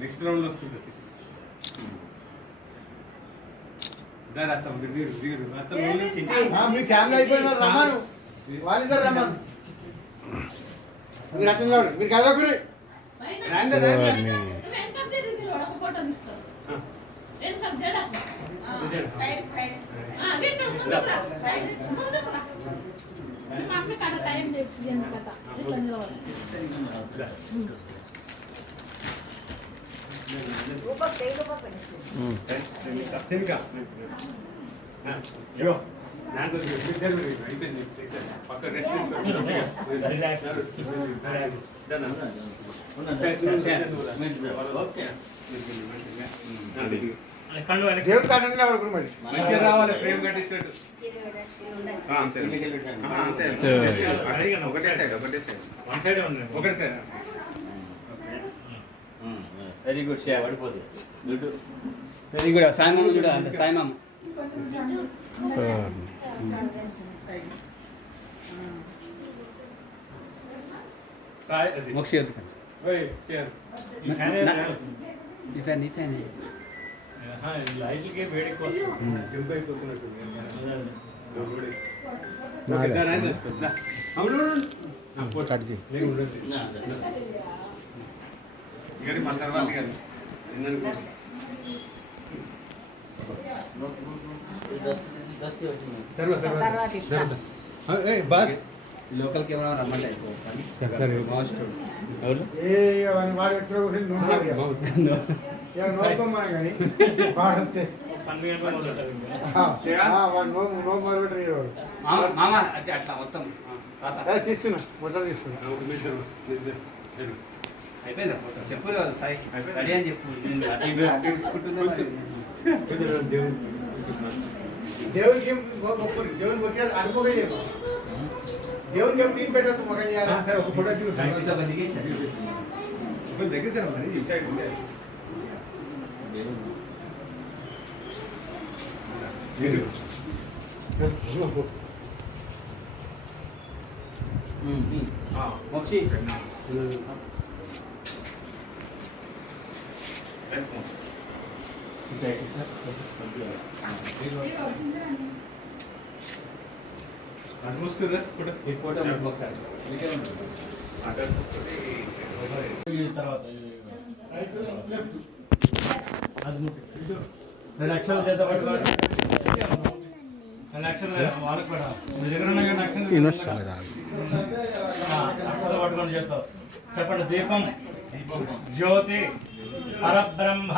Next round లో వస్తుంది మీ family అయిపోయిన రమ్మను వాళ్ళు సార్ రమ్మను మీరు అర్థం కాదు మీరు కదొకరు దేవుడు కాటండి ఎవరు మరి మంచిగా రావాలి ఫ్రేమ్ కట్టిస్తాడు వెరీ గుడ్ షేర్ పడిపోతుంది గుడ్ వెరీ గుడ్ సాయిమామ కూడా అంతే సాయిమామ మోక్షి లైట్లకి వేడి ఎక్కువ మన తర్వాత లోకల్ కెమెరా రమ్మంటే మామ అంటే అట్లా మొత్తం తీస్తున్నా మొత్తం తీస్తున్నా అయిపోయిందా ఫోటో చెప్పు సాయి రెడీ అని చెప్పు దేవునికి దేవుని కొట్టాడు అనుకోగా చెప్పు దేవుని చెప్పి టీం పెట్టదు మొక్క చేయాలి సరే ఒక ఫోటో చూస్తాను దగ్గర మరి ఈ సైడ్ ఉంది మోక్షి లక్షలు చేత పట్టుకోవాలి లక్షలు వాళ్ళకి కూడా మీ దగ్గర లక్షలు పట్టుకొని చేస్తావు చెప్పండి దీపం జ్యోతి పరబ్రహ్మ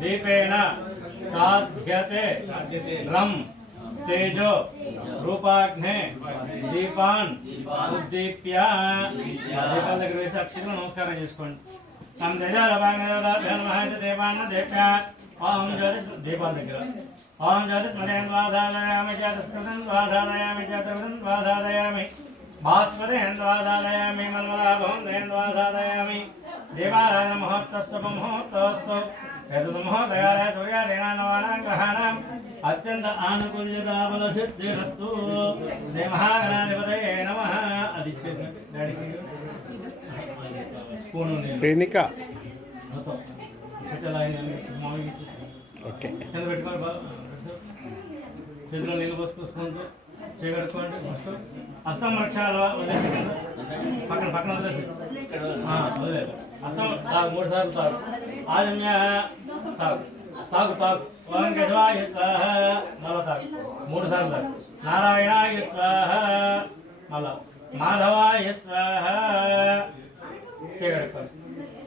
దీపేన సాధ్యతే రం తేజో రూపాగ్నే దీపాన్ ఉద్దీప్య దీపాల దగ్గర వేసి అక్షితులు నమస్కారం చేసుకోండి తమ దేవాన్న దేవ్య ఓం జ్యోతిష్ దీపాల దగ్గర ఓం జ్యోతిష్ మదేన్వాదాలయామి జ్యోతిష్కృతన్వాదాలయామి జ్యోతిర్వాదాలయామి భాస్వదేన్వాదాలయామి మన్మలాభం దేన్వాదాలయామి దేవారాధన మహోత్సవ ముహూర్తోస్తు యదుమహోదయాలయ సూర్యాదీనాం గ్రహాణం అత్యంత ఆనుకూల్యతాబల సిద్ధిరస్తు శ్రీ మహాగణాధిపతయే నమః. అది ఇచ్చేసి డాడీకి స్పూన్ శ్రేణిక ఓకే కింద పెట్టుకోవాలి బాగా చేతిలో నీళ్ళు పోసుకొని స్పూన్తో చేయగడుకోండి ఫస్ట్ హస్తం వృక్షాలు పక్కన పక్కన వదిలేసి వదిలేదు హస్తం తాగు 3 సార్లు తాగు ఆజమ్య తాగు తాగు తాగు ఓం గజవాయ స్వాహ మళ్ళా తాగు 3 సార్లు తాగు నారాయణాయ స్వాహ మళ్ళా మాధవాయ స్వాహ చేయగడుకోండి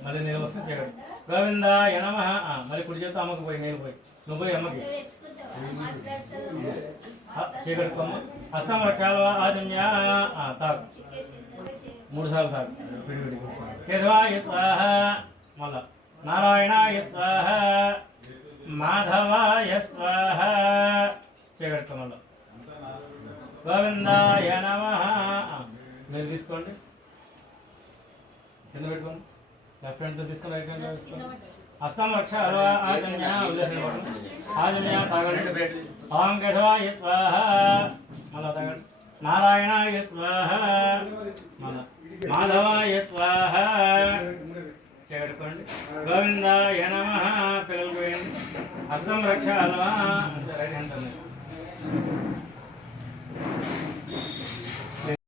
మళ్ళీ నీళ్ళు వస్తే చేయగడు గోవిందాయ నమః. మళ్ళీ కుడి చేత అమ్మకి పోయి నేను పోయి నువ్వు పోయి అమ్మకి చీకట్టుకోమ్మ హస్తం రక్షాలు ఆజన్య తాకు 3 సార్లు తాకు పిడి కేశవాయ స్వాహ మళ్ళా నారాయణాయ స్వాహ మాధవాయ స్వాహ చీకట్టుకో మళ్ళా గోవిందాయ నమః మీరు తీసుకోండి కింద పెట్టుకోండి లెఫ్ట్ హ్యాండ్తో తీసుకొని రైట్ హ్యాండ్తో తీసుకోండి హస్తం రక్ష ఆజన్య ఉల్లేఖన ఆజన్య తాగండి ఓం కేశవాయ స్వాహ మళ్ళా తాగండి నారాయణాయ స్వాహ మళ్ళా మాధవాయ స్వాహ చేరుకోండి గోవిందాయ నమః పిల్లలు పోయండి హస్తం రక్ష రైట్ హ్యాండ్